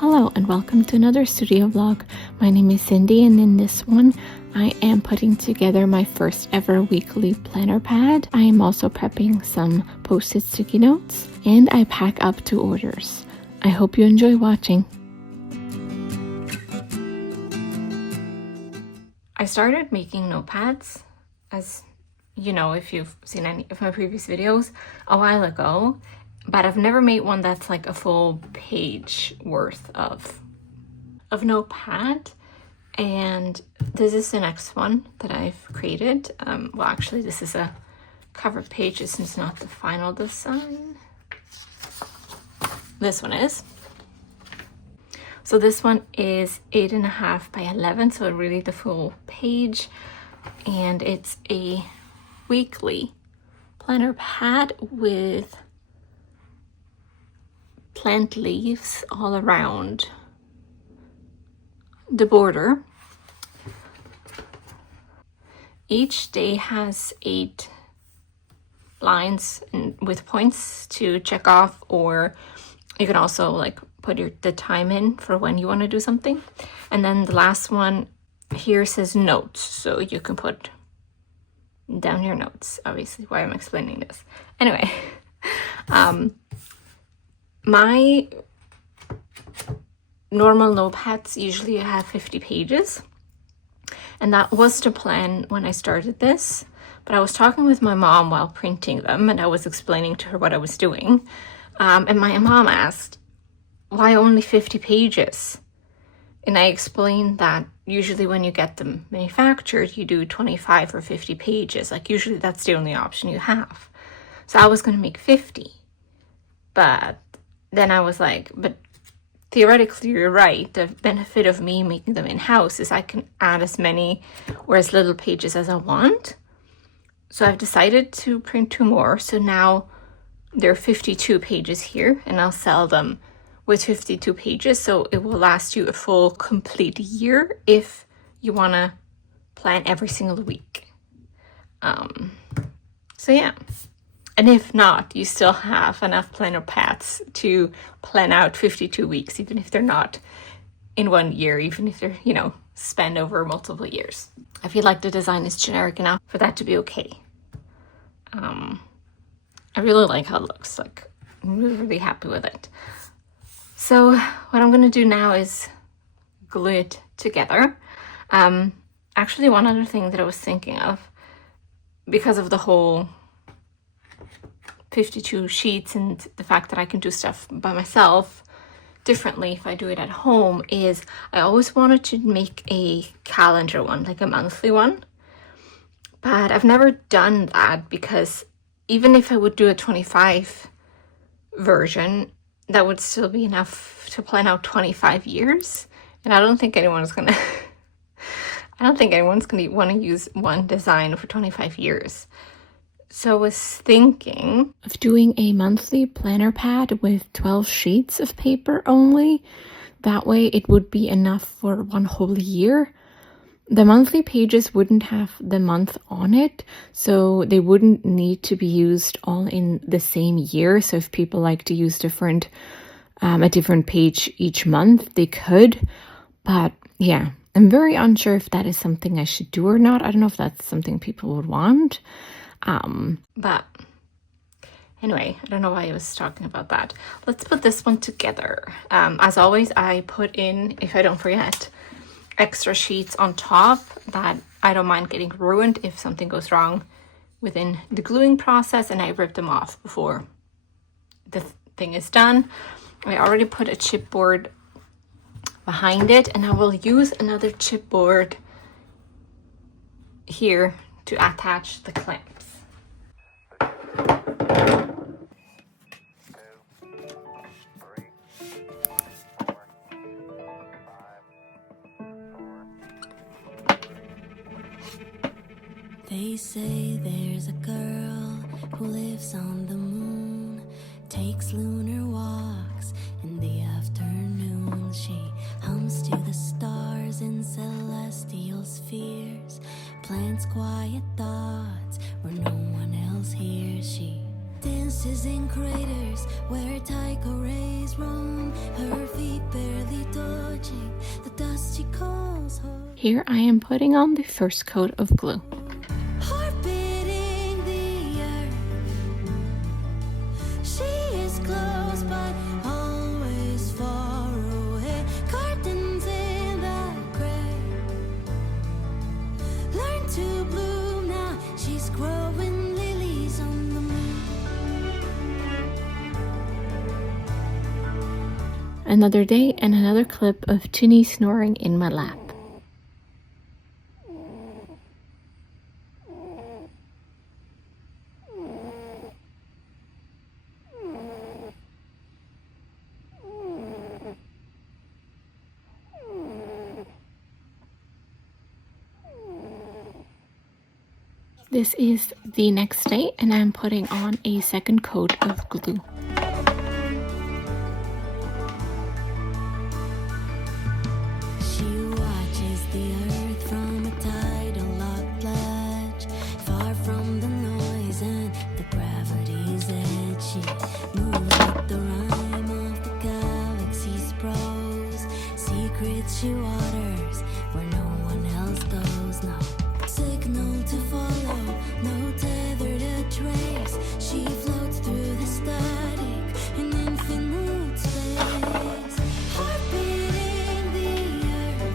Hello and welcome to another studio vlog. My name is Cindy, and in this one I am putting together my first ever weekly planner pad. I am also prepping some post-it sticky notes, and I pack up 2 orders. I hope you enjoy watching. I started making notepads, as you know if you've seen any of my previous videos, a while ago. But I've never made one that's like a full page worth of notepad. And this is the next one that I've created. Well, actually, this is a cover page. This is not the final design. This one is. So this one is 8.5 by 11, so really the full page. And it's a weekly planner pad with plant leaves all around the border. Each day has 8 lines with points to check off, or you can also like put the time in for when you want to do something. And then the last one here says notes, so you can put down your notes. Obviously, why I'm explaining this. Anyway, my normal notepads usually have 50 pages, and that was the plan when I started this. But I was talking with my mom while printing them, and I was explaining to her what I was doing. And my mom asked, why only 50 pages? And I explained that usually when you get them manufactured, you do 25 or 50 pages. Like usually that's the only option you have. So I was going to make 50. But then I was like, but theoretically you're right. The benefit of me making them in-house is I can add as many or as little pages as I want. So I've decided to print 2 more. So now there are 52 pages here, and I'll sell them with 52 pages. So it will last you a full complete year if you want to plan every single week. So yeah. And if not, you still have enough planner pads to plan out 52 weeks, even if they're not in 1 year, even if they're, spanned over multiple years. I feel like the design is generic enough for that to be okay. I really like how it looks. Like, I'm really happy with it. So what I'm going to do now is glue it together. Actually, one other thing that I was thinking of, because of the whole 52 sheets and the fact that I can do stuff by myself differently if I do it at home, is I always wanted to make a calendar one, like a monthly one. But I've never done that, because even if I would do a 25 version, that would still be enough to plan out 25 years. And I don't think anyone's gonna want to use one design for 25 years. So I was thinking of doing a monthly planner pad with 12 sheets of paper only. That way it would be enough for 1 whole year. The monthly pages wouldn't have the month on it, so they wouldn't need to be used all in the same year. So if people like to use a different page each month, they could. But yeah, I'm very unsure if that is something I should do or not. I don't know if that's something people would want. But anyway, I don't know why I was talking about that. Let's put this one together. As always, I put in, if I don't forget, extra sheets on top that I don't mind getting ruined if something goes wrong within the gluing process, and I rip them off before the thing is done. I already put a chipboard behind it, and I will use another chipboard here to attach the clamps. They say there's a girl who lives on the moon, takes lunar walks in the afternoon. She hums to the stars in celestial spheres, plants quiet thoughts where no one else hears. She dances in craters where Tycho rays roam, her feet barely Here I am putting on the first coat of glue. Heart beating the earth. She is close but always far away. Curtains in the gray. Learn to bloom now. She's growing lilies on the moon. Another day and another clip of Ginny snoring in my lap. This is the next day and I'm putting on a second coat of glue. She watches the earth from a tidal locked ledge, far from the noise and the gravity's edge. She moves like the rhyme of the galaxy's prose. Secrets she waters where no one else goes. No signal to follow, no tether to trace. She floats through the static in infinite space. Heart beating the earth.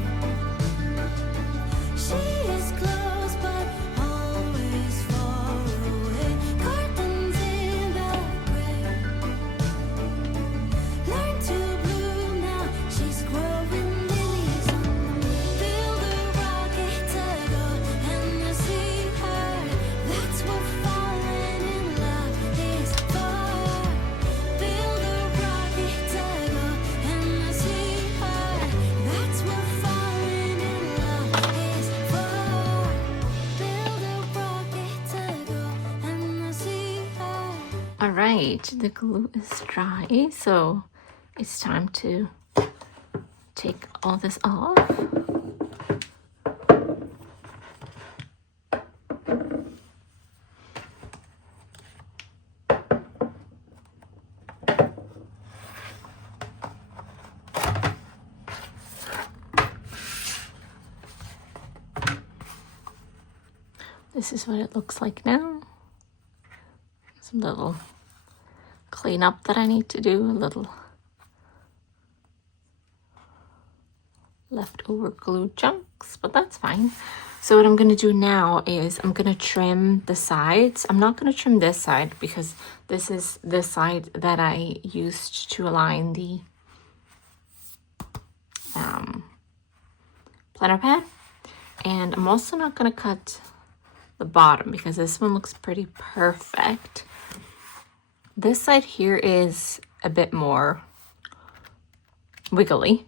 She is close but always far away. Curtains in the gray. Learn to bloom now. She's growing lilies on the moon. Build a rocket to go and you'll see her. That's what falling in love is for. Build a rocket to go and you'll see her. That's what falling in love is for. Build a rocket to go and you'll see her. All right, the glue is dry, so it's time to take all this off. This is what it looks like now. Some little cleanup that I need to do, a little leftover glue chunks, but that's fine. So what I'm going to do now is I'm going to trim the sides. I'm not going to trim this side because this is the side that I used to align the planner pad. And I'm also not going to cut the bottom because this one looks pretty perfect. This side here is a bit more wiggly.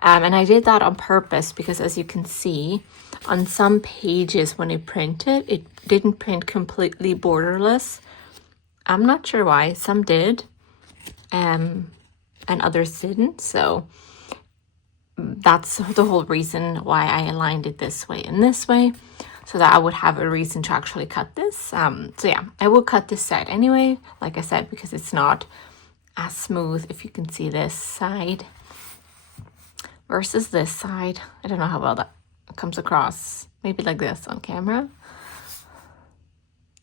And I did that on purpose because, as you can see, on some pages when I printed, it didn't print completely borderless. I'm not sure why. Some did, and others didn't. So that's the whole reason why I aligned it this way and this way, so that I would have a reason to actually cut this. So yeah, I will cut this side anyway, like I said, because it's not as smooth. If you can see this side versus this side, I don't know how well that comes across. Maybe like this on camera.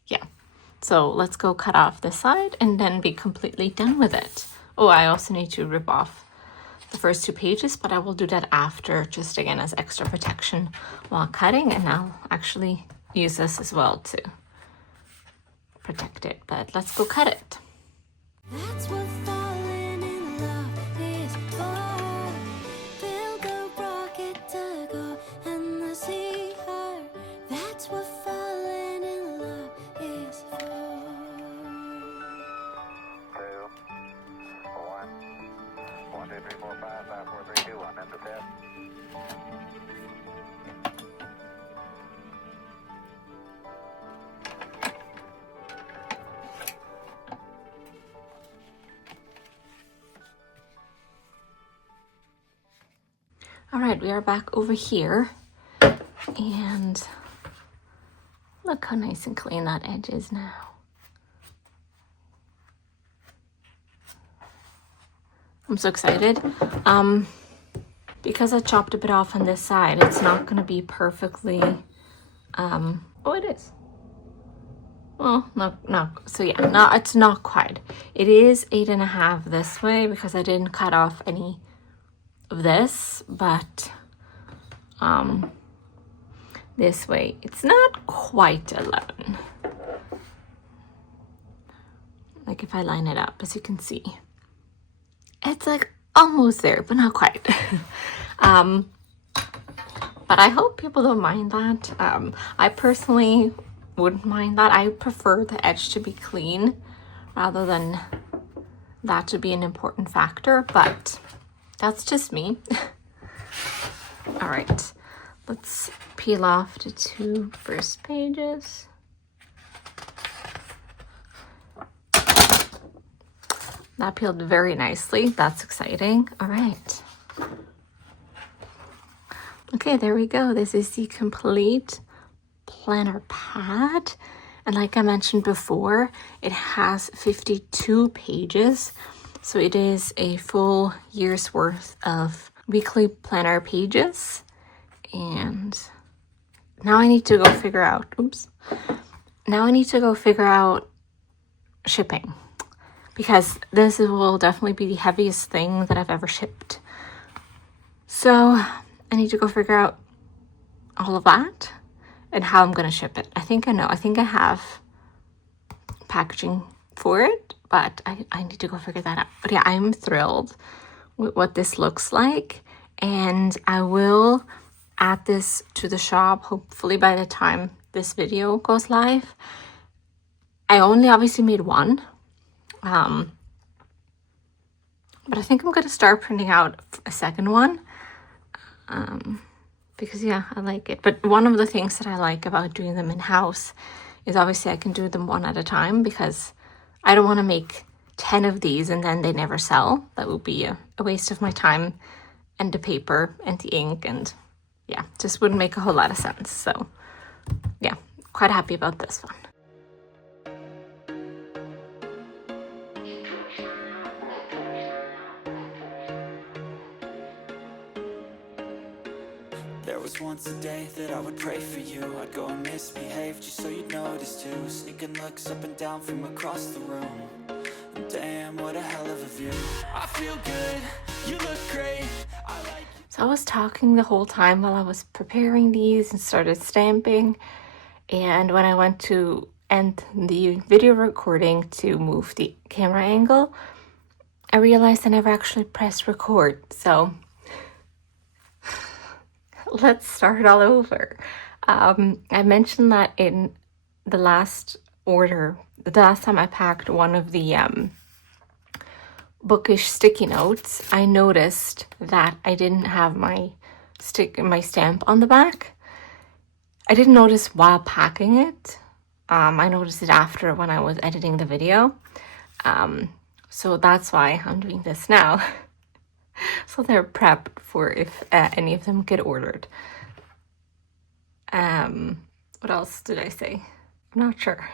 Yeah, so let's go cut off this side and then be completely done with it. Oh, I also need to rip off the first two pages, but I will do that after, just again as extra protection while cutting, and I'll actually use this as well to protect it. But let's go cut it. That's what falling in love is for. Build a rocket to go and see her. That's what falling in love is for. 2, 1, 1, 2, 3, 4, 5, 5, 4, 3, 2, 1, end the test. All right, we are back over here, and look how nice and clean that edge is now. I'm so excited. because I chopped a bit off on this side, it's not going to be perfectly, oh, it is. Well, no, so yeah, no, it's not quite. It is 8.5 this way because I didn't cut off any of this, but this way it's not quite 11. Like if I line it up, as you can see, it's like almost there, but not quite. But I hope people don't mind that. I personally wouldn't mind that. I prefer the edge to be clean rather than that to be an important factor, but that's just me. All right, let's peel off the 2 first pages. That peeled very nicely. That's exciting. All right. Okay, there we go. This is the complete planner pad. And like I mentioned before, it has 52 pages. So it is a full year's worth of weekly planner pages. And now I need to go figure out, shipping. Because this will definitely be the heaviest thing that I've ever shipped. So I need to go figure out all of that and how I'm going to ship it. I think I know. I think I have packaging for it, but I need to go figure that out. But yeah, I'm thrilled with what this looks like. And I will add this to the shop, hopefully by the time this video goes live. I only obviously made one. But I think I'm going to start printing out a second one. Because yeah, I like it. But one of the things that I like about doing them in-house is obviously I can do them one at a time, because I don't want to make 10 of these and then they never sell. That would be a waste of my time and the paper and the ink, and yeah, just wouldn't make a whole lot of sense. So yeah, quite happy about this one. There was once a day that I would pray for you. I'd go and misbehave just so you'd notice too. Sneaking looks up and down from across the room. And damn, what a hell of a view. I feel good, you look great, I like you. So I was talking the whole time while I was preparing these and started stamping. And when I went to end the video recording to move the camera angle, I realized I never actually pressed record. So let's start all over. I mentioned that in the last order, the last time I packed one of the bookish sticky notes, I noticed that I didn't have my stamp on the back. I didn't notice while packing it. I noticed it after when I was editing the video. So that's why I'm doing this now. So they're prepped for if any of them get ordered. What else did I say? I'm not sure.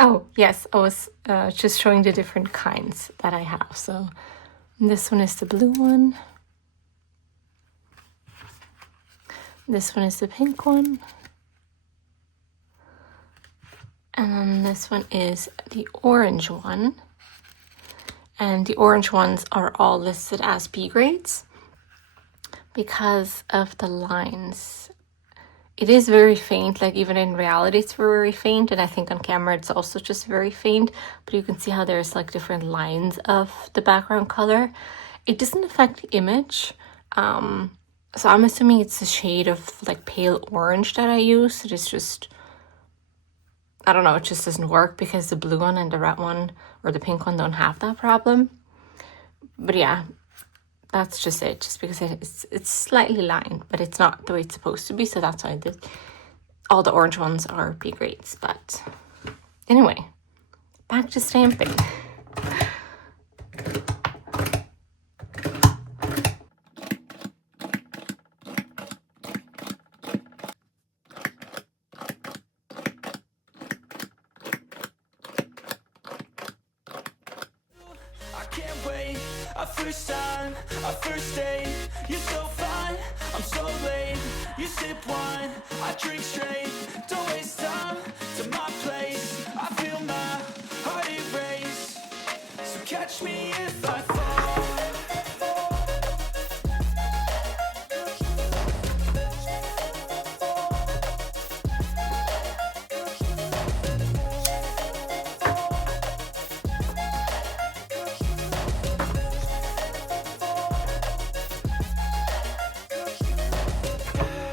Oh, yes, I was just showing the different kinds that I have. So this one is the blue one. This one is the pink one. And then this one is the orange one. And the orange ones are all listed as B grades because of the lines. It is very faint, like even in reality it's very faint, and I think on camera it's also just very faint, but you can see how there's like different lines of the background color. It doesn't affect the image, so I'm assuming it's a shade of like pale orange that I use. It is just, I don't know, it just doesn't work because the blue one and the red one or the pink one don't have that problem. But yeah, that's just it, just because it's slightly lined, but it's not the way it's supposed to be, so that's why all the orange ones are B grades. But anyway, back to stamping. Our first time, our first date. You're so fine, I'm so late. You sip wine, I drink straight. Don't waste time to my place. I feel my heart erase. So catch me if I fall.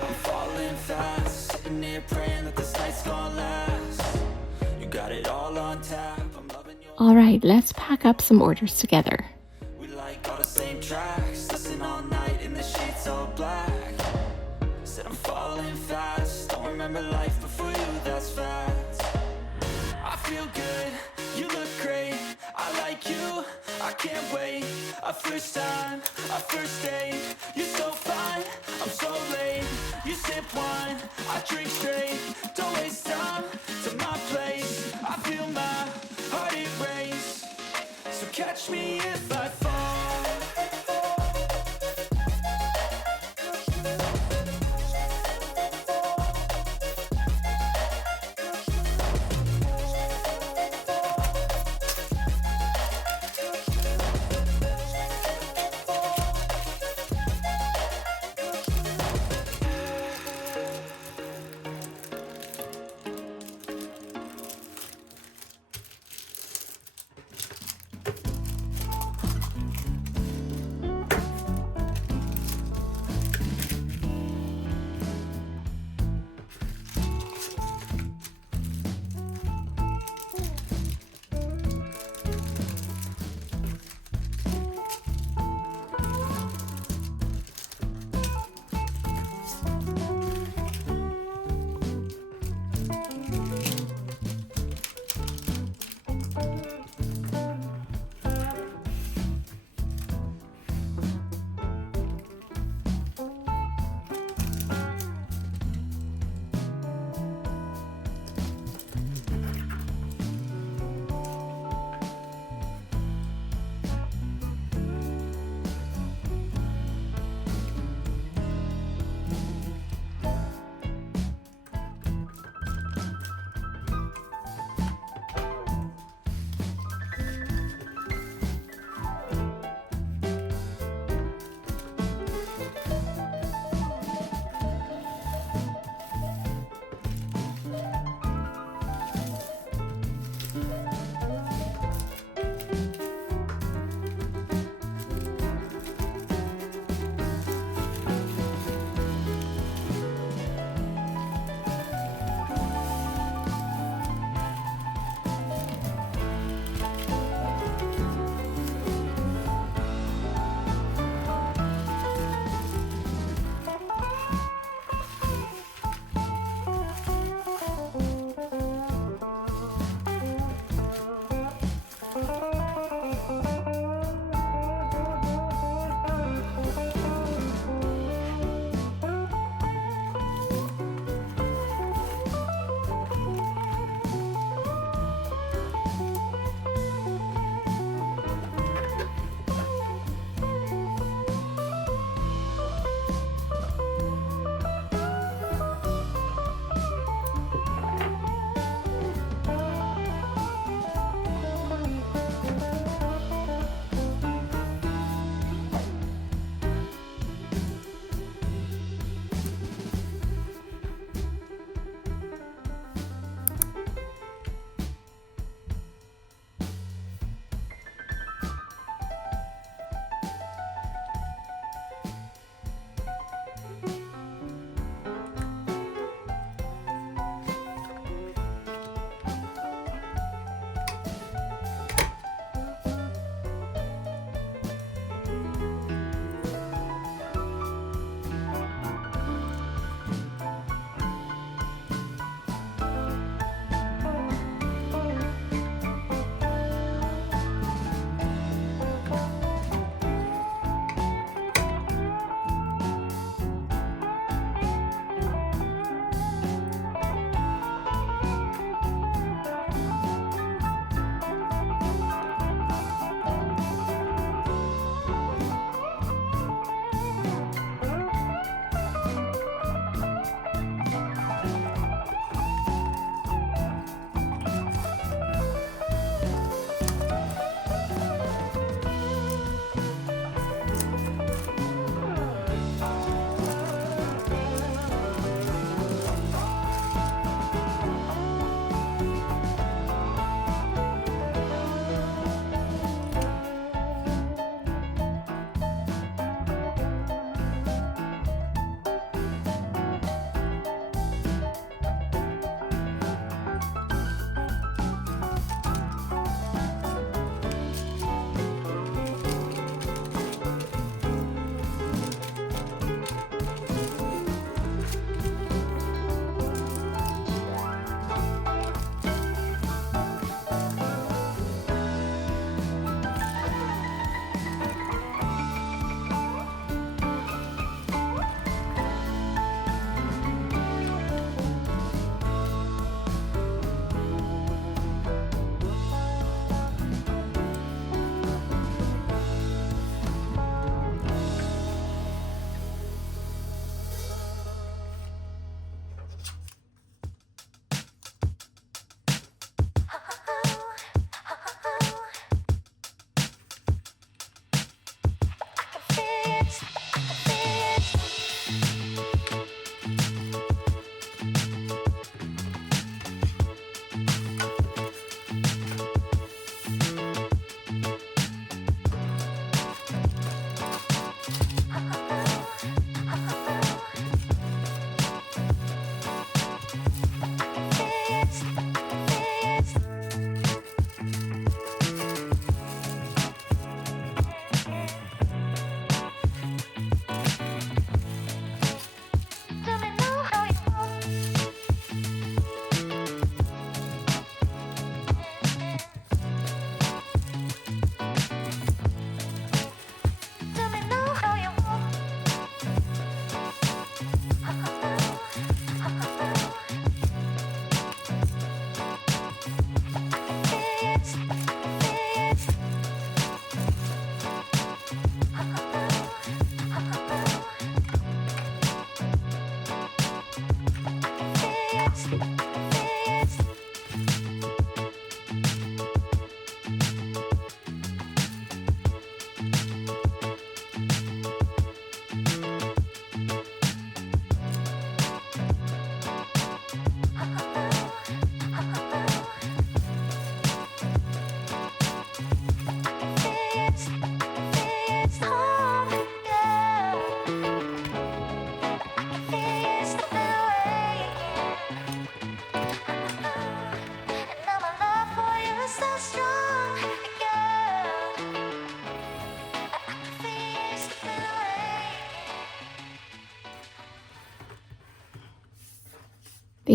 I'm falling fast, sitting here praying that this night's gonna last. You got it all on tap, I'm loving your. All right, let's pack up some orders together. We like all the same tracks, listen all night in the sheets all black. Said I'm falling fast, don't remember life before you, that's facts. I feel good, you look great, I like you, I can't wait. Our first time, our first date. You're so fine, I'm so late. You sip wine, I drink straight. Don't waste time to my place. I feel my heart erase. So catch me if I fall.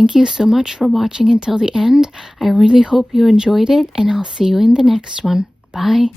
Thank you so much for watching until the end. I really hope you enjoyed it, and I'll see you in the next one. Bye.